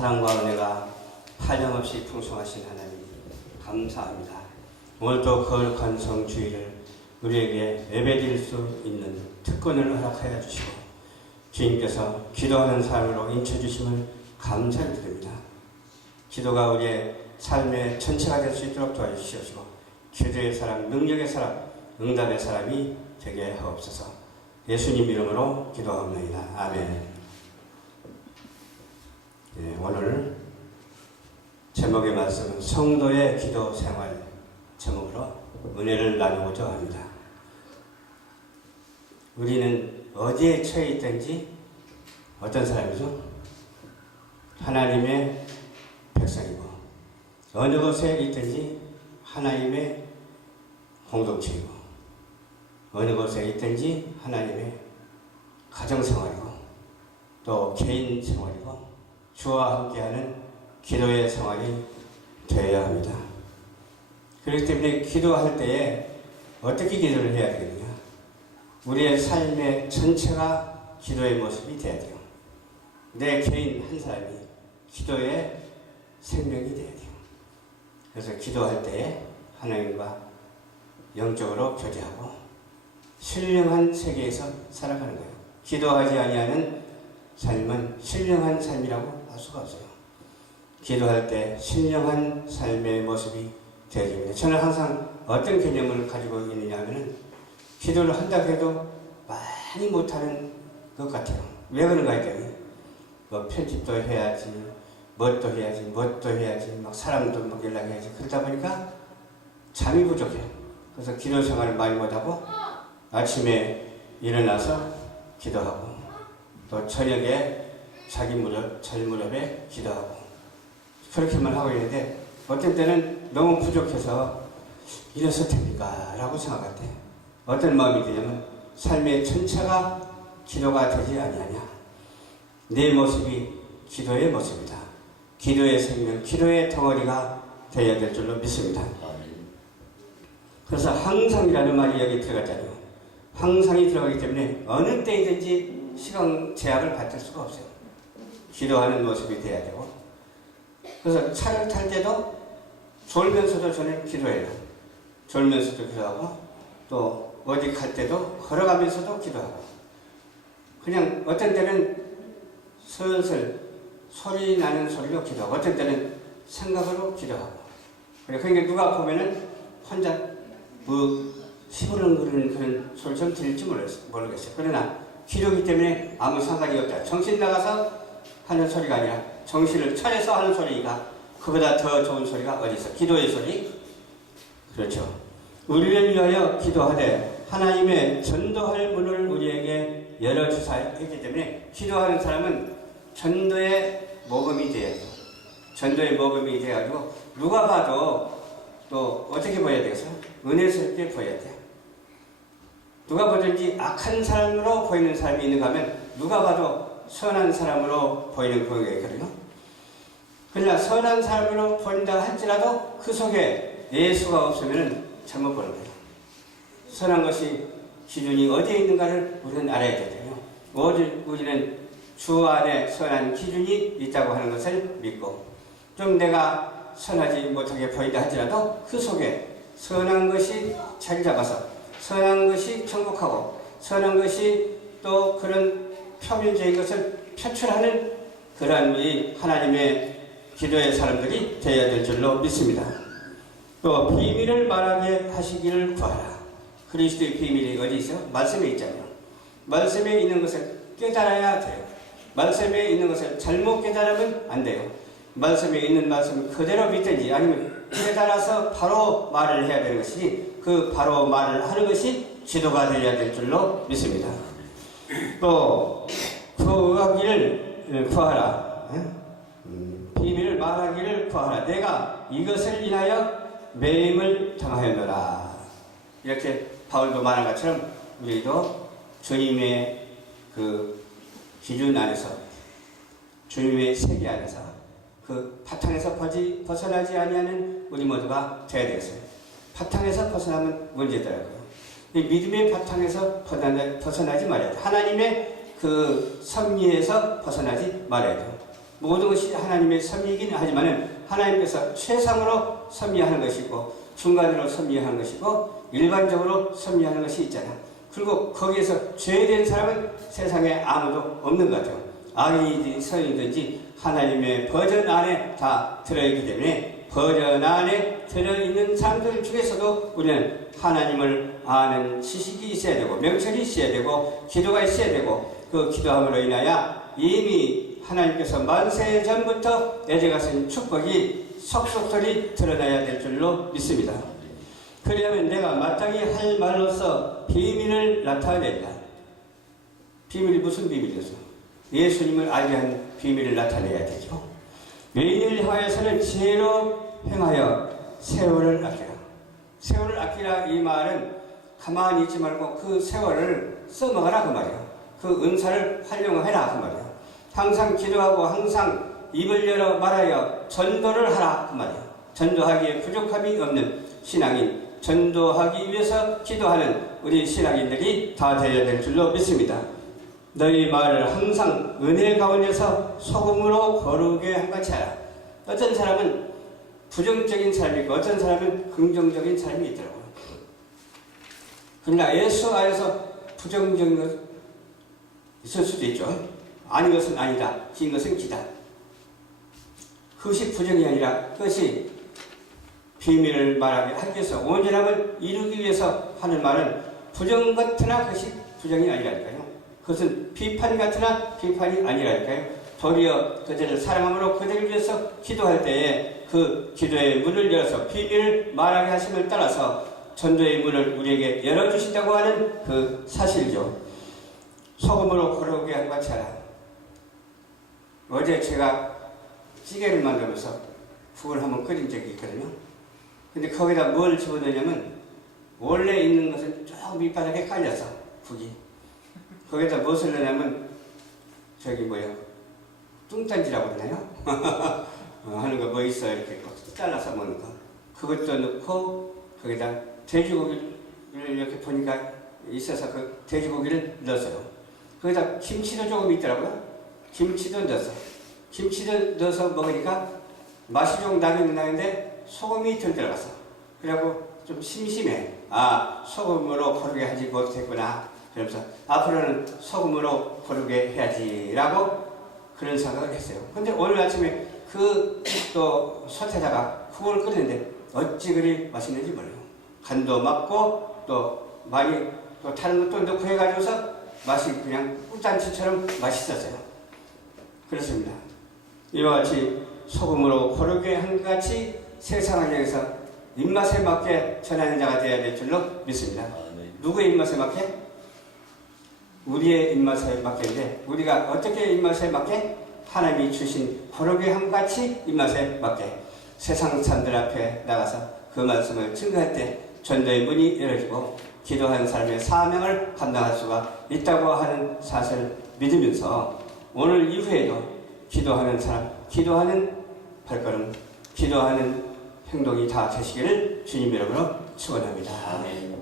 사랑과 은혜가 한량없이 풍성하신 하나님 감사합니다. 오늘도 거룩한 성주일을 우리에게 예배드릴 수 있는 특권을 허락하여 주시고 주님께서 기도하는 삶으로 인쳐주심을 감사를 드립니다. 기도가 우리의 삶의 전체가 될 수 있도록 도와주시옵시고 기도의 사람, 능력의 사람, 응답의 사람이 되게 하옵소서. 예수님 이름으로 기도합니다. 아멘. 네, 오늘 제목의 말씀은 성도의 기도 생활 제목으로 은혜를 나누고자 합니다. 우리는 어디에 처해 있든지 어떤 사람이죠? 하나님의 백성이고 어느 곳에 있든지 하나님의 공동체이고 어느 곳에 있든지 하나님의 가정생활이고 또 개인 생활이고 주와 함께하는 기도의 생활이 되어야 합니다. 그렇기 때문에 기도할 때에 어떻게 기도를 해야 되겠느냐? 우리의 삶의 전체가 기도의 모습이 되어야 돼요. 내 개인 한 사람이 기도의 생명이 되어야 돼요. 그래서 기도할 때에 하나님과 영적으로 교제하고 신령한 세계에서 살아가는 거예요. 기도하지 아니하는 삶은 신령한 삶이라고 할 수가 없어요. 기도할 때 신령한 삶의 모습이 되어야 됩니다. 저는 항상 어떤 개념을 가지고 있느냐 하면은 기도를 한다고 해도 많이 못하는 것 같아요. 왜 그런가 했더니 뭐 편집도 해야지, 뭣도 해야지, 막 사람도 막 연락해야지. 그러다 보니까 잠이 부족해요. 그래서 기도 생활을 많이 못하고 아침에 일어나서 기도하고 또 저녁에 자기 무렵에 기도하고 그렇게만 하고 있는데 어떤 때는 너무 부족해서 이래서 됩니까? 라고 생각할 때 어떤 마음이 드냐면 삶의 전체가 기도가 되지 아니하냐. 내 모습이 기도의 모습이다. 기도의 생명, 기도의 덩어리가 되어야 될 줄로 믿습니다. 그래서 항상이라는 말이 여기 들어갔잖아요. 항상이 들어가기 때문에 어느 때이든지 시간 제약을 받을 수가 없어요. 기도하는 모습이 돼야 되고 그래서 차를 탈 때도 졸면서도 저는 기도해요. 졸면서도 기도하고 또 어디 갈 때도 걸어가면서도 기도하고 그냥 어떤 때는 슬슬 소리 나는 소리로 기도하고 어떤 때는 생각으로 기도하고 그러니까 누가 보면은 혼자 시부렁거리는 그런 소리 좀 들릴지 모르겠어요. 그러나 기도기 때문에 아무 상관이 없다. 정신 나가서 하는 소리가 아니라 정신을 차려서 하는 소리가 그보다 더 좋은 소리가 어디 있어? 기도의 소리? 그렇죠. 우리를 위하여 기도하되 하나님의 전도할 문을 우리에게 열어주사 했기 때문에 기도하는 사람은 전도의 모범이 돼야 돼요. 전도의 모범이 돼가지고 누가 봐도 또 어떻게 보여야 되겠어요? 은혜스럽게 보여야 돼요. 누가 보든지 악한 사람으로 보이는 사람이 있는가 하면 누가 봐도 선한 사람으로 보이는 경우가 있거든요. 그러나 선한 사람으로 보인다 할지라도 그 속에 예수가 없으면 잘못 보는 거예요. 선한 것이 기준이 어디에 있는가를 우리는 알아야 되거든요. 우리는 주 안에 선한 기준이 있다고 하는 것을 믿고 좀 내가 선하지 못하게 보인다 할지라도 그 속에 선한 것이 자리 잡아서 선한 것이 정복하고 선한 것이 또 그런 표면적인 것을 표출하는 그러한 우리 하나님의 기도의 사람들이 되어야 될 줄로 믿습니다. 또 비밀을 말하게 하시기를 구하라. 그리스도의 비밀이 어디 있어요? 말씀에 있잖아요. 말씀에 있는 것을 깨달아야 돼요. 말씀에 있는 것을 잘못 깨달으면 안 돼요. 말씀에 있는 말씀을 그대로 믿든지 아니면 깨달아서 바로 말을 해야 되는 것이지 그 바로 말을 하는 것이 기도가 되어야 될 줄로 믿습니다. 또 구하기를 구하라. 비밀을 말하기를 구하라. 내가 이것을 인하여 매임을 당하였노라. 이렇게 바울도 말한 것처럼 우리도 주님의 그 기준 안에서 주님의 세계 안에서 그 바탕에서 벗어나지 아니하는 우리 모두가 되어야 되겠어요. 바탕에서 벗어나면 문제더라고요. 이 믿음의 바탕에서 벗어나지 말아야 돼요. 하나님의 그 섭리에서 벗어나지 말아야 돼요. 모든 것이 하나님의 섭리이긴 하지만은 하나님께서 최상으로 섭리하는 것이고 중간으로 섭리하는 것이고 일반적으로 섭리하는 것이 있잖아. 그리고 거기에서 죄된 사람은 세상에 아무도 없는 것 같아요. 악인이든지 선인든지 하나님의 버전 안에 다 들어있기 때문에 버전 안에 들어있는 사람들 중에서도 우리는 하나님을 아는 지식이 있어야 되고 명철이 있어야 되고 기도가 있어야 되고 그 기도함으로 인하여 이미 하나님께서 만세 전부터 내재가신 축복이 속속들이 드러나야 될 줄로 믿습니다. 그러려면 내가 마땅히 할 말로서 비밀을 나타내야. 비밀이 무슨 비밀이죠? 예수님을 알게 한 비밀을 나타내야 되죠. 매일 행하여서는 지혜로 행하여 세월을 아끼라. 세월을 아끼라 이 말은 가만히 있지 말고 그 세월을 써먹어라 그 말이야. 그 은사를 활용해라 그 말이야. 항상 기도하고 항상 입을 열어 말하여 전도를 하라 그 말이야. 전도하기에 부족함이 없는 신앙인, 전도하기 위해서 기도하는 우리 신앙인들이 다 되어야 될 줄로 믿습니다. 너희 말을 항상 은혜 가운데서 소금으로 거룩하게 한같이 하라. 어떤 사람은 부정적인 삶이 있고 어떤 사람은 긍정적인 삶이 있더라고요. 그러나 예수 안에서 부정적인 것 있을 수도 있죠. 아닌 것은 아니다. 긴 것은 기다. 그것이 부정이 아니라 그것이 비밀을 말하게 하기 위해서 온전함을 이루기 위해서 하는 말은 부정 같으나 그것이 부정이 아니라니까요. 그것은 비판 같으나 비판이 아니라니까요. 도리어 그들을 사랑함으로 그들을 위해서 기도할 때에 그 기도의 문을 열어서 비밀을 말하게 하심을 따라서 전도의 문을 우리에게 열어주신다고 하는 그 사실이죠. 소금으로 거룩하게 한 같이 하라. 어제 제가 찌개를 만들면서 국을 한번 끓인 적이 있거든요. 근데 거기다 뭘 집어넣냐면 원래 있는 것은 쭉 밑바닥에 깔려서 국이 거기다 무엇을 넣냐면 저기 뭐야 뚱딴지라고 그러나요? 하는 거 뭐 있어요. 이렇게 잘라서 먹는 거 그것도 넣고 거기다 돼지고기를 이렇게 보니까 있어서 그 돼지고기를 넣었어요. 거기다 김치도 조금 있더라고요. 김치도 넣었어. 김치를 넣어서 먹으니까 맛이 좀 나긴 나는데 소금이 덜 들어갔어. 그래갖고 좀 심심해. 아, 소금으로 고르게 하지 못했구나. 그러면서 앞으로는 소금으로 고르게 해야지라고 그런 생각을 했어요. 근데 오늘 아침에 그 또 솥에다가 국을 끓였는데 어찌 그리 맛있는지 몰라요. 간도 맞고 또 많이 또 다른 것도 넣고 해가지고서 맛이 그냥 꿀단치처럼 맛있었어요. 그렇습니다. 이와 같이 소금으로 고르게 한 같이 세상을 향해서 입맛에 맞게 전하는 자가 되어야 될 줄로 믿습니다. 누구의 입맛에 맞게? 우리의 입맛에 맞게인데 우리가 어떻게 입맛에 맞게? 하나님이 주신 고르게 한 같이 입맛에 맞게 세상 사람들 앞에 나가서 그 말씀을 증거할 때 전도의 문이 열어지고 기도하는 사람의 사명을 감당할 수가 있다고 하는 사실을 믿으면서 오늘 이후에도 기도하는 사람, 기도하는 발걸음, 기도하는 행동이 다 되시기를 주님 이름으로 축원합니다. 아멘.